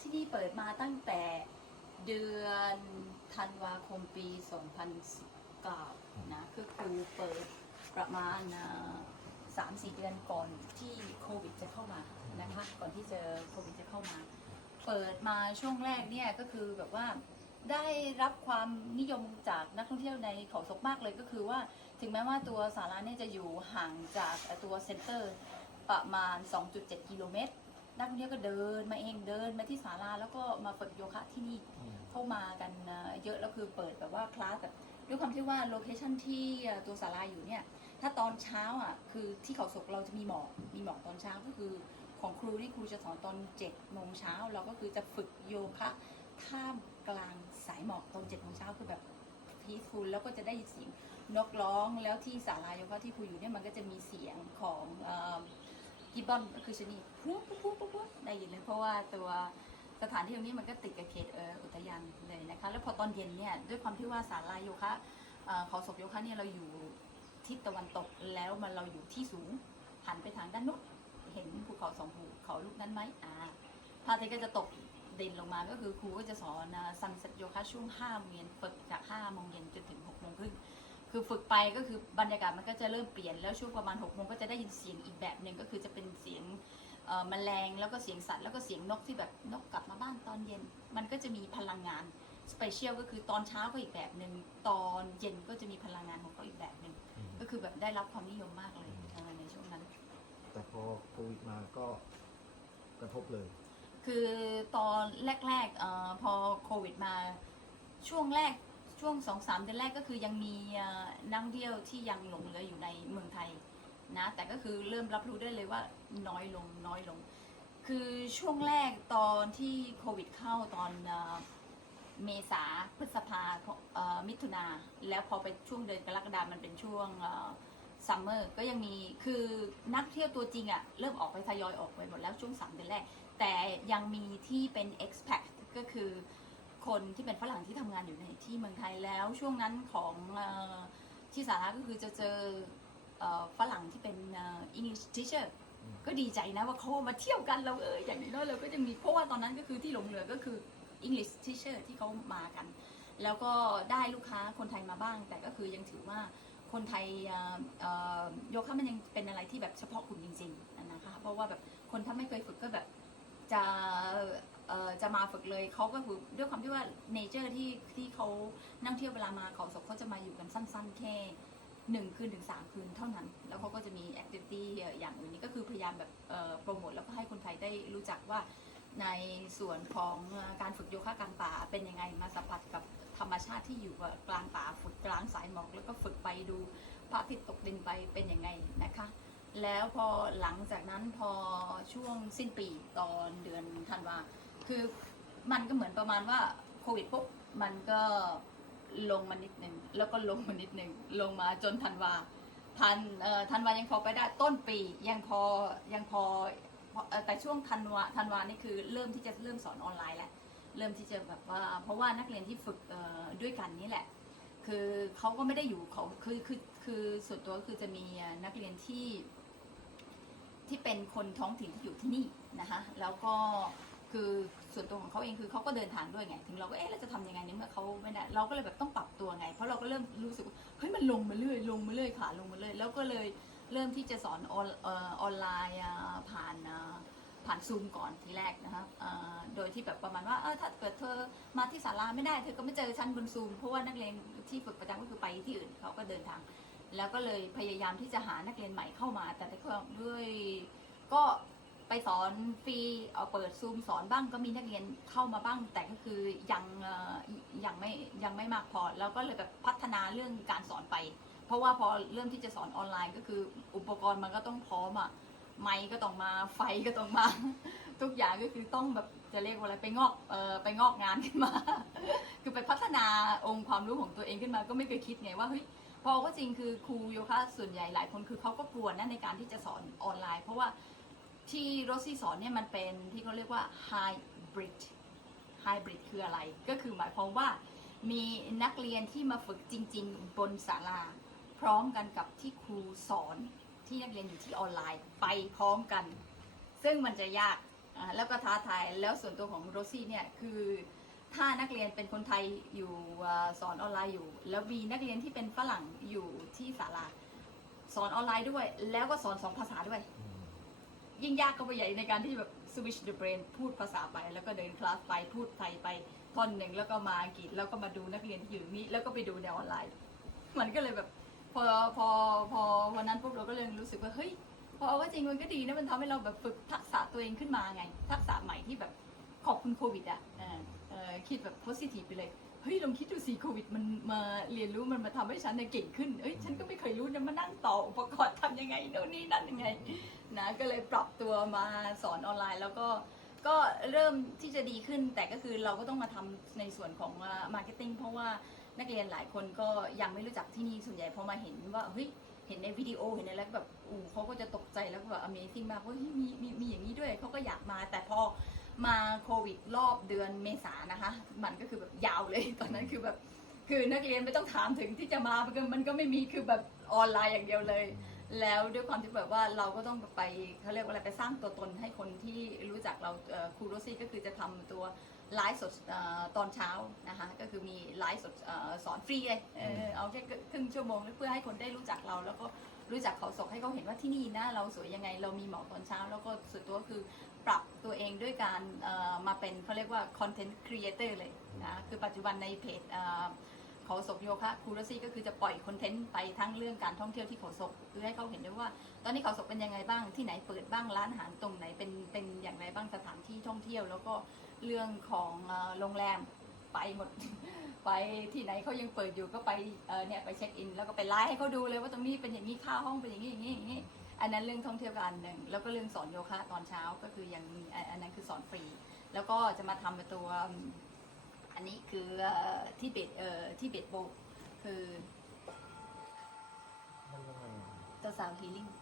ที่นี่เปิดมาตั้งแต่เดือนธันวาคมปี 2019 นะก็คือเปิดประมาณสามสี่เดือนก่อนที่โควิดจะเข้ามานะคะก่อนที่จะโควิดจะเข้ามา เปิดมาช่วงแรกเนี่ยก็คือแบบว่าได้รับความนิยมจากนักท่องเที่ยวในเขาศกมากเลยก็คือว่า ถึงแม้ว่าตัวสาราเนี่ยจะอยู่ห่างจากตัวเซ็นเตอร์ประมาณ 2.7 กิโลเมตร นักท่องเที่ยวก็เดินมาเองเดินมาที่ศาลาแล้วก็มาฝึกโยคะที่นี่เข้ามากันเอ่อเยอะแล้วคือเปิดแบบว่าคลาสแบบด้วยความที่ว่าโลเคชันที่เอ่อตัวศาลาอยู่เนี่ยถ้าตอนเช้าอะคือที่เขาศกเราจะมีหมอกมีหมอกตอนเช้าก็คือของครูที่ครูจะสอนตอน7จ็ดโมงเช้าเราก็คือจะฝึกโยคะท่ามกลางสายหมอกตอน7จ็ดโมงเช้าคือแบบพีฟูลแล้วก็จะได้ยินเสียงนกร้องแล้วที่ศาลาโยคะที่ครูอยู่เนี่ยมันก็จะมีเสียงของ กิบบอนก็คือชนีปุ๊บปุ๊บปุ๊บปุ๊บปุ๊บได้ยินเลยเพราะว่าตัวสถานที่ตรงนี้มันก็ติดกับเขตเอออุทยานเลยนะคะ แล้วพอตอนเย็นเนี่ยด้วยความที่ว่าศาลาโยคะเอ่อเขาศกโยคะเนี่ยเราอยู่ทิศตะวันตกแล้วมันเราอยู่ที่สูงหันไปทางด้านนู้นเห็นภูเขาสองภูเขาลูกนั้นไหมอ่าพระอาทิตย์ก็จะตกเดินลงมาก็คือครูก็จะสอนซันเซ็ตโยคะช่วง5โมงเย็นฝึกจาก5โมงเย็นจนถึง คือฝึกไปก็คือบรรยากาศมันก็จะเริ่มเปลี่ยนแล้วช่วงประมาณ6โมงก็จะได้ยินเสียงอีกแบบหนึ่งก็คือจะเป็นเสียงเอ่อแมลงแล้วก็เสียงสัตว์แล้วก็เสียงนกที่แบบนกกลับมาบ้านตอนเย็น มันก็จะมีพลังงานสเปเชียลก็คือตอนเช้าก็อีกแบบหนึ่งตอนเย็นก็จะมีพลังงานของเขาอีกแบบหนึ่งก็คือแบบได้รับความนิยมมากเลยเออในช่วงนั้น แต่พอโควิดมาก็กระทบเลย คือตอนแรกๆเออพอโควิดมาช่วงแรก ช่วงสองสามเดือนแรกก็คือยังมีนักท่องเที่ยวที่ยังหลงเหลืออยู่ในเมืองไทยนะแต่ก็คือเริ่มรับรู้ได้เลยว่าน้อยลงน้อยลง คือช่วงแรกตอนที่โควิดเข้าตอนเมษาพฤษภามิถุนาแล้วพอไปช่วงเดือนกรกฎามันเป็นช่วงซัมเมอร์ก็ยังมีคือนักเที่ยวตัวจริงอะ่ะเริ่มออกไปทยอยออกไปหมดแล้วช่วงสามเดือนแรก แต่ยังมีที่เป็น expat ก็คือ คนที่เป็นฝรั่งที่ทำงานอยู่ในที่เมืองไทยแล้วช่วงนั้นของเออที่สาระก็คือจะเจอเอ่อฝรั่งที่เป็นเอ่อ English teacher อืมก็ดีใจนะว่าเขามาเที่ยวกันเราเอออย่างน้อยๆเราก็จะมีเพราะว่าตอนนั้นก็คือที่หลงเหลือก็คือ English teacher ที่เขามากัน แล้วก็ได้ลูกค้าคนไทยมาบ้าง แต่ก็คือยังถือว่าคนไทยเอ่อเอ่อโยคะมันยังเป็นอะไรที่แบบเฉพาะกลุ่มจริงๆนะคะเพราะว่าแบบคนถ้าไม่เคยฝึกก็แบบ จะเอ่อจะมาฝึกเลยเขาก็คือด้วยความที่ว่าเนเจอร์ที่ที่เขานั่งเที่ยวเวลามาเขาศกเขาจะมาอยู่กันสั้น ๆ แค่หนึ่งคืนถึงสามคืนเท่านั้น แล้วเขาก็จะมีแอคทิวิตี้อย่างอื่นนี้ก็คือพยายามแบบเอ่อโปรโมทแล้วก็ให้คนไทยได้รู้จักว่าในส่วนของการฝึกโยคะกลางป่าเป็นยังไงมาสัมผัสกับธรรมชาติที่อยู่กลางป่าฝึกกลางสายหมอกแล้วก็ฝึกไปดูพระอาทิตย์ตกดินไปเป็นยังไงนะคะ แล้วพอหลังจากนั้นพอช่วงสิ้นปีตอนเดือนธันวาคือมันก็เหมือนประมาณว่าโควิดปุ๊บมันก็ลงมานิดนึงแล้วก็ลงมานิดนึงลงมาจนธันวาทันเอ่อธันวายังพอไปได้ต้นปียังพอยังพอแต่ช่วงธันวาธันวานี่คือเริ่มที่จะเริ่มสอนออนไลน์แหล้วเริ่มที่จะแบบว่าเพราะว่านักเรียนที่ฝึกด้วยกันนี่แหละ คือเขาก็ไม่ได้อยู่เขาคือคือคือส่วนตัวก็คือจะมีนักเรียนที่ ที่เป็นคนท้องถิ่นที่อยู่ที่นี่นะคะ แล้วก็คือส่วนตัวของเขาเองคือเขาก็เดินทางด้วยไง ถึงเราก็เอ๊ะเราจะทำยังไงในเมื่อเขาไม่ได้เราก็เลยแบบต้องปรับตัวไง เพราะเราก็เริ่มรู้สึกเฮ้ยมันลงมาเรื่อยลงมาเรื่อยขาลงมาเรื่อยแล้วก็เลยเริ่มที่จะสอนออนไลน์ผ่านอะผ่านซูมก่อนทีแรกนะคะเอ่อโดยที่แบบประมาณว่าเออถ้าเกิดเธอมาที่ศาลาไม่ได้เธอก็ไม่เจอฉันบนซูมเพราะว่านักเรียนที่ฝึกประจำก็คือไปที่อื่นเขาก็เดินทาง แล้วก็เลยพยายามที่จะหานักเรียนใหม่เข้ามา แต่ก็ด้วยก็ไปสอนฟรีเอาเปิดซูมสอนบ้างก็มีนักเรียนเข้ามาบ้าง แต่ก็คือยังยังไม่ยังไม่มากพอแล้วก็เลยแบบพัฒนาเรื่องการสอนไป เพราะว่าพอเริ่มที่จะสอนออนไลน์ก็คืออุปกรณ์มันก็ต้องพร้อมอะไมค์ก็ต้องมาไฟก็ต้องมา ทุกอย่างก็คือต้องแบบจะเรียกว่าอะไรไปงอกเออไปงอกงานขึ้นมา คือไปพัฒนาองค์ความรู้ของตัวเองขึ้นมาก็ไม่เคยคิดไงว่าเฮ้ย พอก็จริงคือครูโยคะส่วนใหญ่หลายคนคือเขาก็กลัวนะในการที่จะสอนออนไลน์ เพราะว่าที่โรซี่สอนเนี่ยมันเป็นที่เขาเรียกว่า hybrid hybrid คืออะไร ก็คือหมายความว่ามีนักเรียนที่มาฝึกจริง ๆ บนศาลา พร้อมกันกับที่ครูสอนที่นักเรียนอยู่ที่ออนไลน์ไปพร้อมกัน ซึ่งมันจะยากแล้วก็ท้าทายแล้วส่วนตัวของโรซี่เนี่ยคือ ถ้านักเรียนเป็นคนไทยอยู่อ่าสอนออนไลน์อยู่ แล้วมีนักเรียนที่เป็นฝรั่งอยู่ที่ศาลาสอนออนไลน์ด้วย แล้วก็สอนสองภาษาด้วยอืมยิ่งยากเข้าไปใหญ่ในการที่แบบ switch the brain พูดภาษาไป แล้วก็เดินคลาสไปพูดไทยไปท่อนหนึ่งแล้วก็มาอังกฤษแล้วก็มาดูนักเรียนที่อยู่นี่แล้วก็ไปดูในออนไลน์ มันก็เลยแบบพอพอพอวันนั้นปุ๊บเราก็เลยรู้สึกว่าเฮ้ยพอเอาว่าจริงมันก็ดีนะมันทำให้เราแบบฝึกทักษะตัวเองขึ้นมาไง ทักษะใหม่ที่แบบขอบคุณโควิดอะเออเออ คิดแบบ positive ไปเลย เฮ้ยลองคิดดูสิโควิดมันมาเรียนรู้มันมาทำให้ฉันเนี่ยเก่งขึ้นเอ้ยฉันก็ไม่เคยรู้นะมานั่งต่ออุปกรณ์ทำยังไงโน่นนี่นั่นยังไงนะก็เลยปรับตัวมาสอนออนไลน์แล้วก็ก็เริ่มที่จะดีขึ้นแต่ก็คือเราก็ต้องมาทำในส่วนของมาร์เก็ตติ้งเพราะว่านักเรียนหลายคนก็ยังไม่รู้จักที่นี่ส่วนใหญ่พอมาเห็นว่าเฮ้ยเห็นในวิดีโอเห็นอะไรแล้วแบบอู้เขาก็จะตกใจแล้วก็แบบ Amazing มากว่าเฮ้ยมีมีมีอย่างนี้ด้วยเขาก็อยากมาแต่พอ มาโควิดรอบเดือนเมษานะคะ มันก็คือแบบยาวเลยตอนนั้นคือแบบคือนักเรียนไม่ต้องถามถึงที่จะมามันก็มันก็ไม่มีคือแบบออนไลน์อย่างเดียวเลย แล้วด้วยความที่แบบว่าเราก็ต้องไปเขาเรียกว่าอะไรไปสร้างตัวตนให้คนที่รู้จักเราครูโรซี่ก็คือจะทำตัว ไลฟ์สดเอ่อตอนเช้านะคะก็คือมีไลฟ์สดเอ่อสอนฟรีเลยเออเอาแค่ครึ่งชั่วโมงเพื่อให้คนได้รู้จักเรา แล้วก็รู้จักเขาศกให้เขาเห็นว่าที่นี่นะเราสวยยังไงเรามีหมอตอนเช้า แล้วก็สุดตัวก็คือปรับตัวเองด้วยการเอ่อมาเป็นเขาเรียกว่าคอนเทนต์ครีเอเตอร์เลยนะคือปัจจุบันในเพจเอ่อเขาศกโยคะครูรซี่ก็คือจะปล่อยคอนเทนต์ไปทั้งเรื่องการท่องเที่ยวที่เขาศกคือให้เขาเห็นด้วยว่า ตอนนี้เขาศกเป็นยังไงบ้างที่ไหนเปิดบ้างร้านอาหารตรงไหนเป็นเป็นอย่างไรบ้างสถานที่ท่องเที่ยวแล้วก็ เรื่องของเอ่อโรงแรมไปหมด ไปที่ไหนเขายังเปิดอยู่ก็ไปเอ่อเนี่ยไปเช็คอิน แล้วก็ไปไลฟ์ให้เขาดูเลยว่าตรงนี้เป็นอย่างนี้ค่าห้องเป็นอย่างนี้อย่างนี้อย่างนี้อันนั้นเรื่องท่องเที่ยวกันหนึ่งแล้วก็เรื่องสอนโยคะตอนเช้าก็คือยังมีอันอันนั้นคือสอนฟรี แล้วก็จะมาทำเป็นตัวอันนี้คือเอ่อที่เบตเอ่อที่เบตโบคือมันยังไงอะตัวสาวฮีลิ่งอ